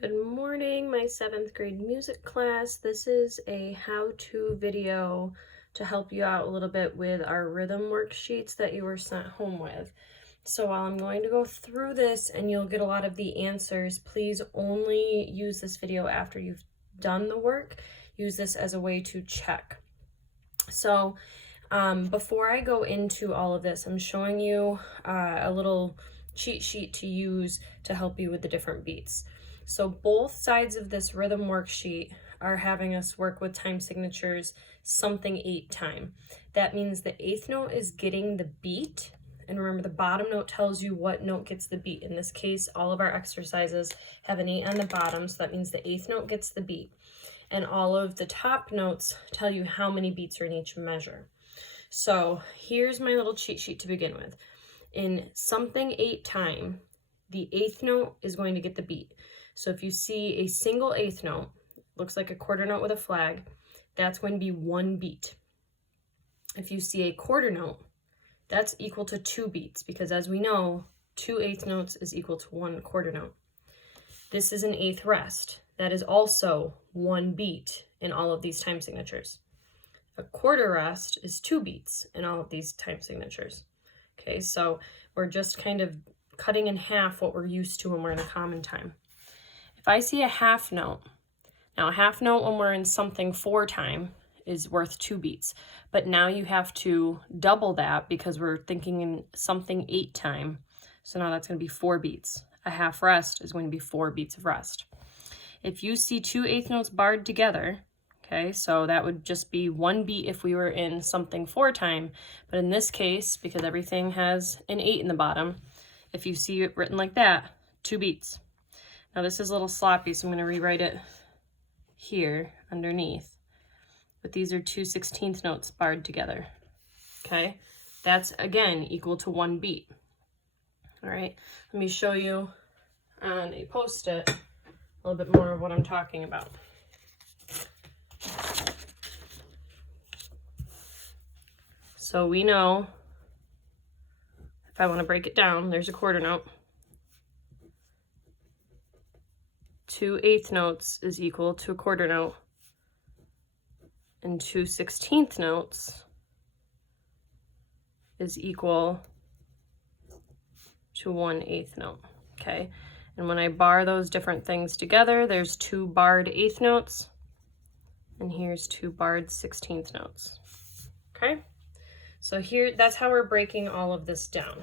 Good morning, my 7th grade music class. This is a how-to video to help you out a little bit with our rhythm worksheets that you were sent home with. So while I'm going to go through this and you'll get a lot of the answers, please only use this video after you've done the work. Use this as a way to check. So before I go into all of this, I'm showing you a little cheat sheet to use to help you with the different beats. So both sides of this rhythm worksheet are having us work with time signatures something 8 time. That means the 8th note is getting the beat. And remember, the bottom note tells you what note gets the beat. In this case, all of our exercises have an 8 on the bottom, so that means the 8th note gets the beat. And all of the top notes tell you how many beats are in each measure. So here's my little cheat sheet to begin with. In something 8 time, the 8th note is going to get the beat. So if you see a single 8th note, looks like a quarter note with a flag, that's going to be 1 beat. If you see a quarter note, that's equal to 2 beats, because as we know, 2 8th notes is equal to 1 quarter note. This is an 8th rest. That is also 1 beat in all of these time signatures. A quarter rest is 2 beats in all of these time signatures. Okay, so we're just kind of cutting in half what we're used to when we're in a common time. If I see a half note, now a half note when we're in something 4 time is worth 2 beats, but now you have to double that because we're thinking in something 8 time. So now that's going to be 4 beats. A half rest is going to be 4 beats of rest. If you see 2 8th notes barred together, okay, so that would just be 1 beat if we were in something 4 time, but in this case, because everything has an 8 in the bottom, if you see it written like that, 2 beats. Now this is a little sloppy, so I'm going to rewrite it here underneath. But these are 2 16th notes barred together. Okay, that's again equal to 1 beat. All right, let me show you on a post-it a little bit more of what I'm talking about. So we know, if I want to break it down, there's a quarter note. 2 8th notes is equal to a quarter note, and 2 16th notes is equal to 1 8th note, okay? And when I bar those different things together, there's 2 barred 8th notes, and here's 2 barred 16th notes, okay? So here, that's how we're breaking all of this down.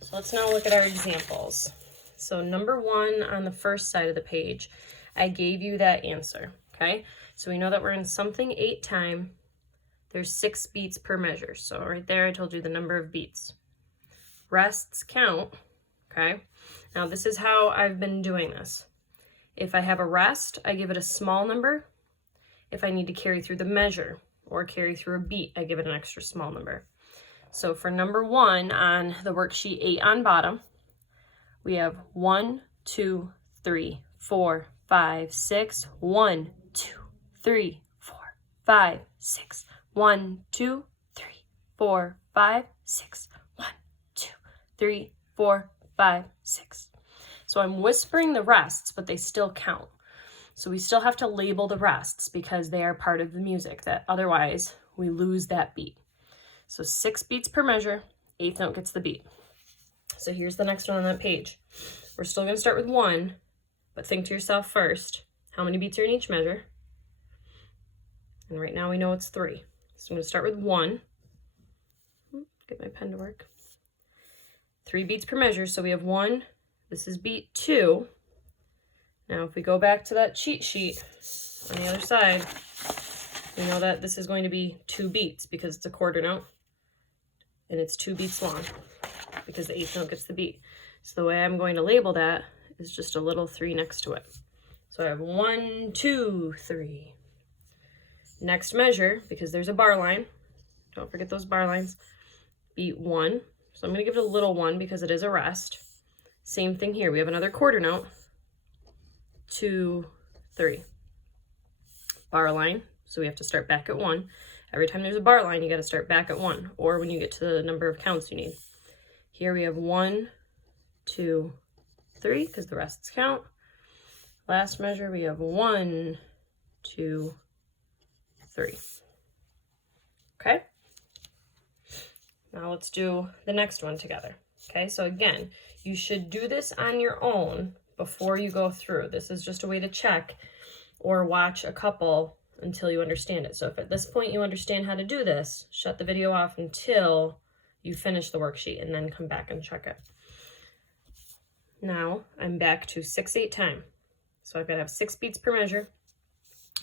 So let's now look at our examples. So number 1 on the first side of the page, I gave you that answer, okay? So we know that we're in something 8 time. There's 6 beats per measure. So right there, I told you the number of beats. Rests count, okay? Now this is how I've been doing this. If I have a rest, I give it a small number. If I need to carry through the measure or carry through a beat, I give it an extra small number. So for number 1 on the worksheet 8 on bottom, we have 1, 2, 3, 4, 5, 6, 1, 2, 3, 4, 5, 6, 1, 2, 3, 4, 5, 6, 1, 2, 3, 4, 5, 6. So I'm whispering the rests, but they still count. So we still have to label the rests because they are part of the music, that otherwise we lose that beat. So 6 beats per measure, 8th note gets the beat. So here's the next one on that page. We're still going to start with 1, but think to yourself first, how many beats are in each measure? And right now we know it's 3. So I'm going to start with 1. Get my pen to work. 3 beats per measure, so we have 1. This is beat 2. Now if we go back to that cheat sheet on the other side, we know that this is going to be 2 beats because it's a quarter note, and it's 2 beats long because the 8th note gets the beat. So the way I'm going to label that is just a little 3 next to it. So I have 1, 2, 3. Next measure, because there's a bar line, don't forget those bar lines, beat 1. So I'm going to give it a little 1 because it is a rest. Same thing here, we have another quarter note, 2, 3. Bar line, so we have to start back at 1. Every time there's a bar line, you got to start back at 1, or when you get to the number of counts you need. Here we have 1, 2, 3, because the rests count. Last measure, we have 1, 2, 3. Okay? Now let's do the next one together. Okay, so again, you should do this on your own before you go through. This is just a way to check or watch a couple until you understand it. So if at this point you understand how to do this, shut the video off until you finish the worksheet and then come back and check it. Now I'm back to 6/8 time. So I've got to have 6 beats per measure.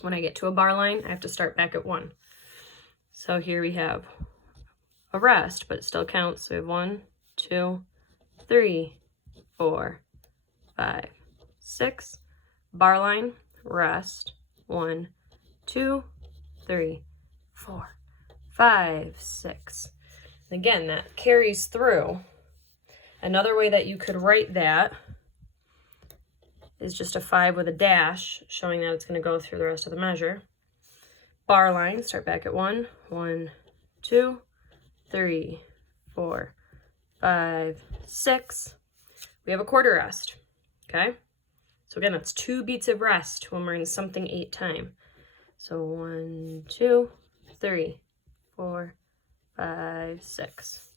When I get to a bar line, I have to start back at 1. So here we have a rest, but it still counts. So we have 1, 2, 3, 4, 5, 6. Bar line, rest, 1, 2, 3, 4, 5, 6. And again, that carries through. Another way that you could write that is just a 5 with a dash, showing that it's going to go through the rest of the measure. Bar line, start back at 1, 1, 2, 3, 4, 5, 6. We have a quarter rest, okay? So again, that's 2 beats of rest when we're in something 8 time. So 1, 2, 3, 4, 5, 6.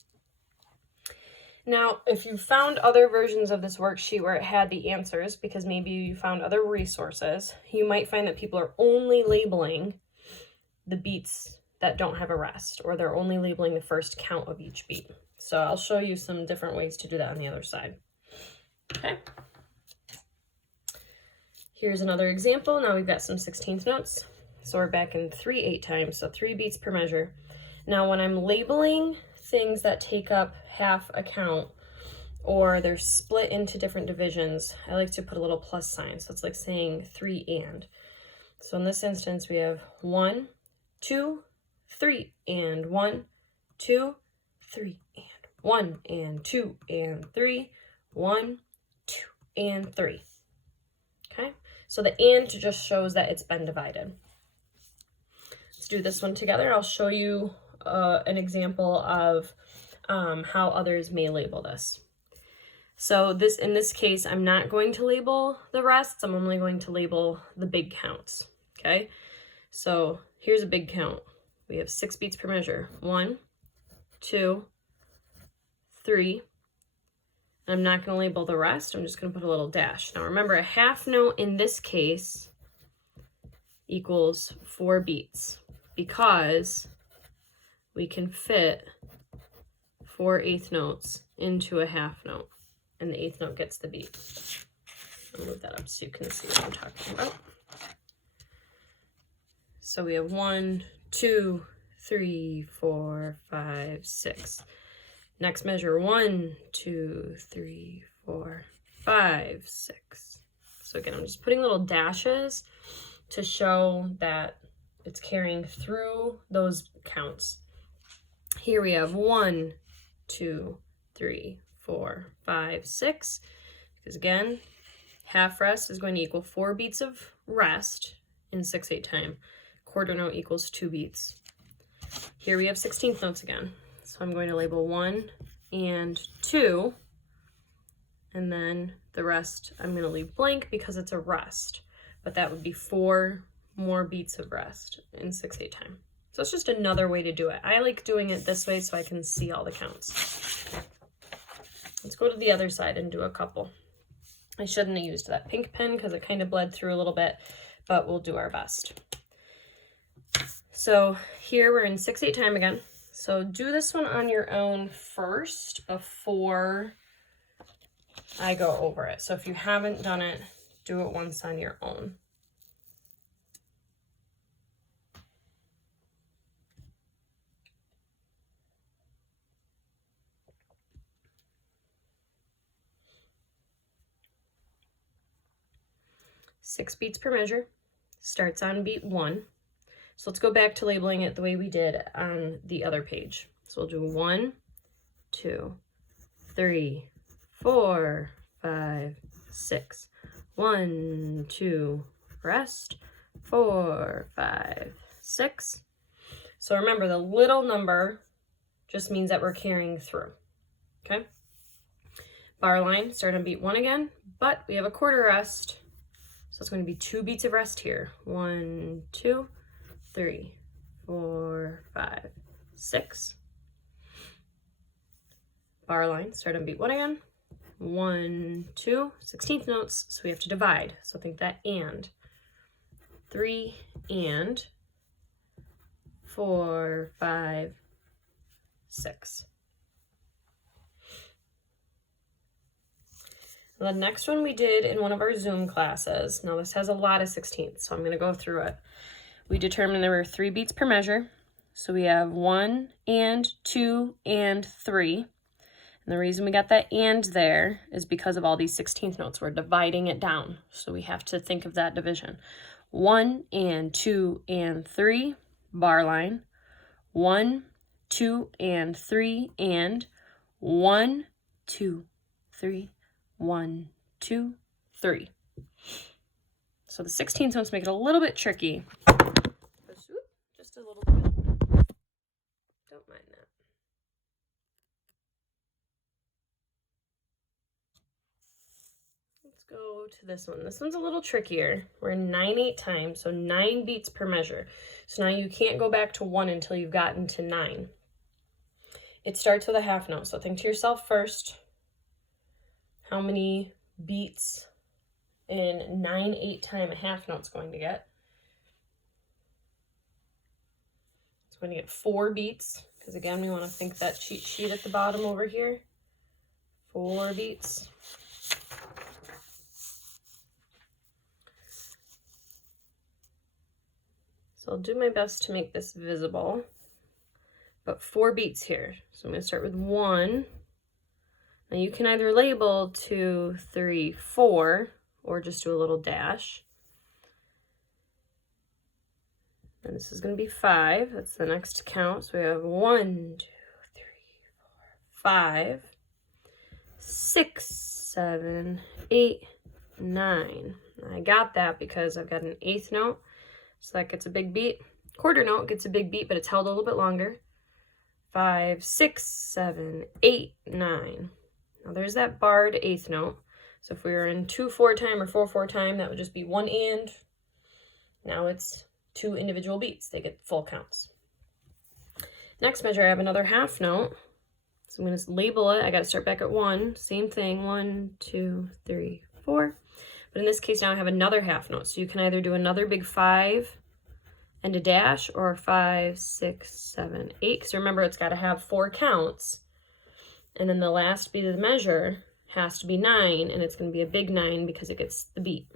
Now, if you found other versions of this worksheet where it had the answers, because maybe you found other resources, you might find that people are only labeling the beats that don't have a rest, or they're only labeling the first count of each beat. So I'll show you some different ways to do that on the other side. Okay. Here's another example. Now we've got some 16th notes. So we're back in 3/8 time, so 3 beats per measure. Now when I'm labeling things that take up half a count, or they're split into different divisions, I like to put a little plus sign. So it's like saying 3 and. So in this instance, we have 1, 2, 3, and 1, 2, 3, and 1, and 2, and 3, 1, 2, and 3. Okay, so the and just shows that it's been divided. Let's do this one together. I'll show you an example of how others may label this. So in this case, I'm not going to label the rests. I'm only going to label the big counts. Okay, so here's a big count. We have 6 beats per measure. 1, 2, 3. I'm not going to label the rest. I'm just going to put a little dash. Now remember, a half note in this case equals 4 beats, because we can fit 4 eighth notes into a half note, and the eighth note gets the beat. I'll move that up so you can see what I'm talking about. So we have 1, 2, 3, 4, 5, 6. Next measure, 1, 2, 3, 4, 5, 6. So again, I'm just putting little dashes to show that it's carrying through those counts. Here we have 1, 2, 3, 4, 5, 6. Because again, half rest is going to equal 4 beats of rest in 6/8 time. Quarter note equals 2 beats. Here we have 16th notes again. So I'm going to label 1 and 2, and then the rest I'm going to leave blank because it's a rest, but that would be 4 more beats of rest in 6/8 time. So it's just another way to do it. I like doing it this way so I can see all the counts. Let's go to the other side and do a couple. I shouldn't have used that pink pen because it kind of bled through a little bit, but we'll do our best. So here we're in 6/8 time again. So do this one on your own first before I go over it. So if you haven't done it, do it once on your own. Six beats per measure, starts on beat 1. So let's go back to labeling it the way we did on the other page. So we'll do 1, 2, 3, 4, 5, 6. 1, 2, rest, 4, 5, 6. So remember, the little number just means that we're carrying through, okay? Bar line, start on beat 1 again, but we have a quarter rest. So it's going to be 2 beats of rest here. 1, 2, 3, 4, 5, 6. Bar line, start on beat 1 again. 1, 2, 16th notes, so we have to divide. So think that and. 3 and 4, 5, 6. The next one we did in one of our Zoom classes. Now this has a lot of 16ths, so I'm going to go through it. We determined there were 3 beats per measure. So we have 1 and 2 and 3. And the reason we got that and there is because of all these 16th notes. We're dividing it down. So we have to think of that division. 1 and 2 and 3, bar line. 1, 2 and 3 and 1, 2, 3. 1, 2, 3. So the 16th notes make it a little bit tricky. Just a little bit. Don't mind that. Let's go to this one. This one's a little trickier. We're 9/8 time, so 9 beats per measure. So now you can't go back to 1 until you've gotten to 9. It starts with a half note, so think to yourself first, how many beats in 9/8 time a half note's going to get. It's going to get 4 beats, because again, we want to think that cheat sheet at the bottom over here. 4 beats. So I'll do my best to make this visible, but 4 beats here. So I'm going to start with 1. Now you can either label 2, 3, 4, or just do a little dash. And this is going to be 5. That's the next count. So we have 1, 2, 3, 4, 5, 6, 7, 8, 9. I got that because I've got an 8th note, so that gets a big beat. Quarter note gets a big beat, but it's held a little bit longer. 5, 6, 7, 8, 9. Now there's that barred 8th note. So if we were in 2/4 time or 4/4 time, that would just be 1 and. Now it's 2 individual beats. They get full counts. Next measure, I have another half note. So I'm going to label it. I got to start back at 1. Same thing. 1, 2, 3, 4. But in this case, now I have another half note. So you can either do another big 5 and a dash, or 5, 6, 7, 8. Because remember, it's got to have 4 counts. And then the last beat of the measure has to be 9, and it's going to be a big 9 because it gets the beat.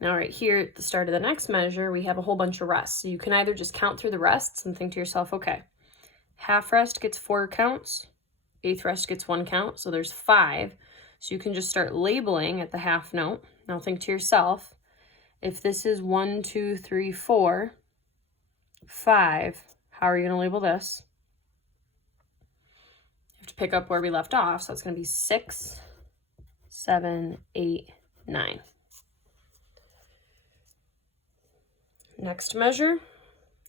Now right here at the start of the next measure, we have a whole bunch of rests. So you can either just count through the rests and think to yourself, okay, half rest gets 4 counts, 8th rest gets 1 count, so there's 5. So you can just start labeling at the half note. Now think to yourself, if this is 1, 2, 3, 4, 5, how are you going to label this? To pick up where we left off, so it's going to be 6, 7, 8, 9. Next measure,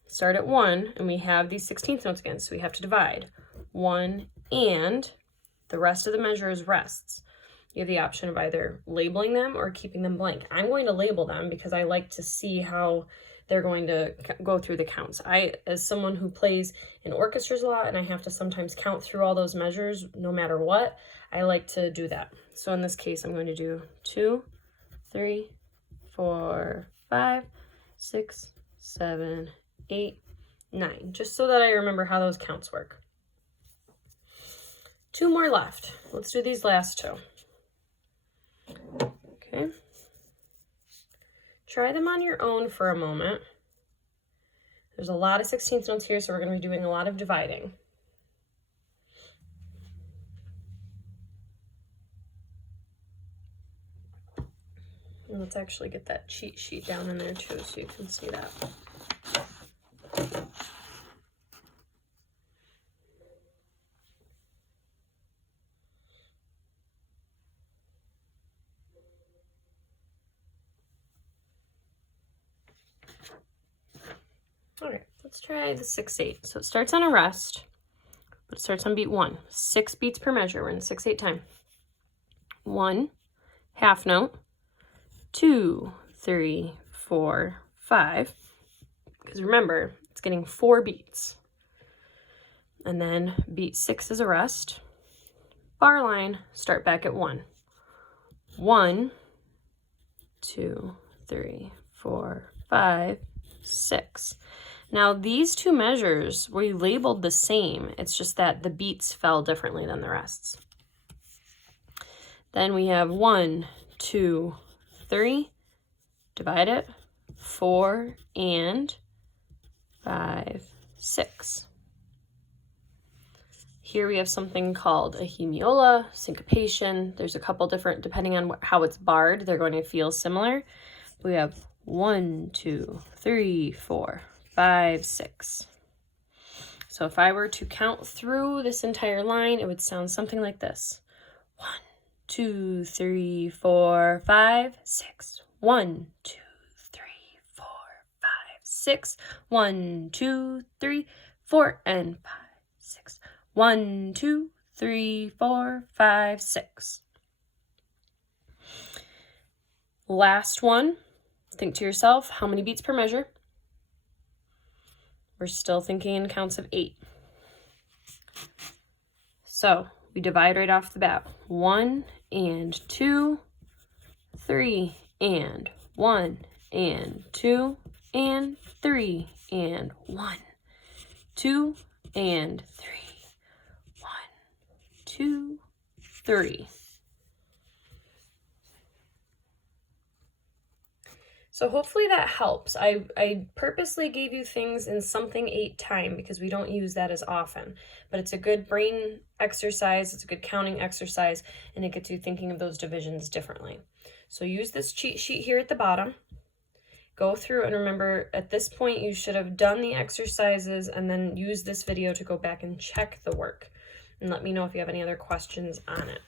start at 1, and we have these 16th notes again, so we have to divide. 1 and the rest of the measure is rests. You have the option of either labeling them or keeping them blank. I'm going to label them because I like to see how they're going to go through the counts. As someone who plays in orchestras a lot and I have to sometimes count through all those measures no matter what, I like to do that. So in this case, I'm going to do 2, 3, 4, 5, 6, 7, 8, 9, just so that I remember how those counts work. 2 more left. Let's do these last 2. Okay. Try them on your own for a moment. There's a lot of 16th notes here, so we're going to be doing a lot of dividing. And let's actually get that cheat sheet down in there too, so you can see that. All right, let's try the 6/8. So it starts on a rest, but it starts on beat 1. 6 beats per measure. We're in 6/8 time. 1, half note, 2, 3, 4, 5, because remember, it's getting 4 beats. And then beat 6 is a rest. Bar line, start back at 1. 1, 2, 3, 4, 5, 6. Now these two measures we labeled the same, it's just that the beats fell differently than the rests. Then we have 1, 2, 3, divide it, 4, and 5, 6. Here we have something called a Hematoma Syncopation. There's a couple different, depending on how it's barred, they're going to feel similar. We have 1, 2, 3, 4, 5, 6. So if I were to count through this entire line, it would sound something like this. 1, 2, 3, 4, 5, 6. 1, 2, 3, 4, 5, 6. 1, 2, 3, 4, and 5, 6. 1, 2, 3, 4, 5, 6. Last one, think to yourself, how many beats per measure? We're still thinking in counts of 8. So we divide right off the bat. 1 and 2, 3 and 1 and 2 and 3 and 1, 2 and 3. 1, 2, 3. So hopefully that helps. I purposely gave you things in something 8 time because we don't use that as often, but it's a good brain exercise, it's a good counting exercise, and it gets you thinking of those divisions differently. So use this cheat sheet here at the bottom. Go through and remember at this point you should have done the exercises and then use this video to go back and check the work. And let me know if you have any other questions on it.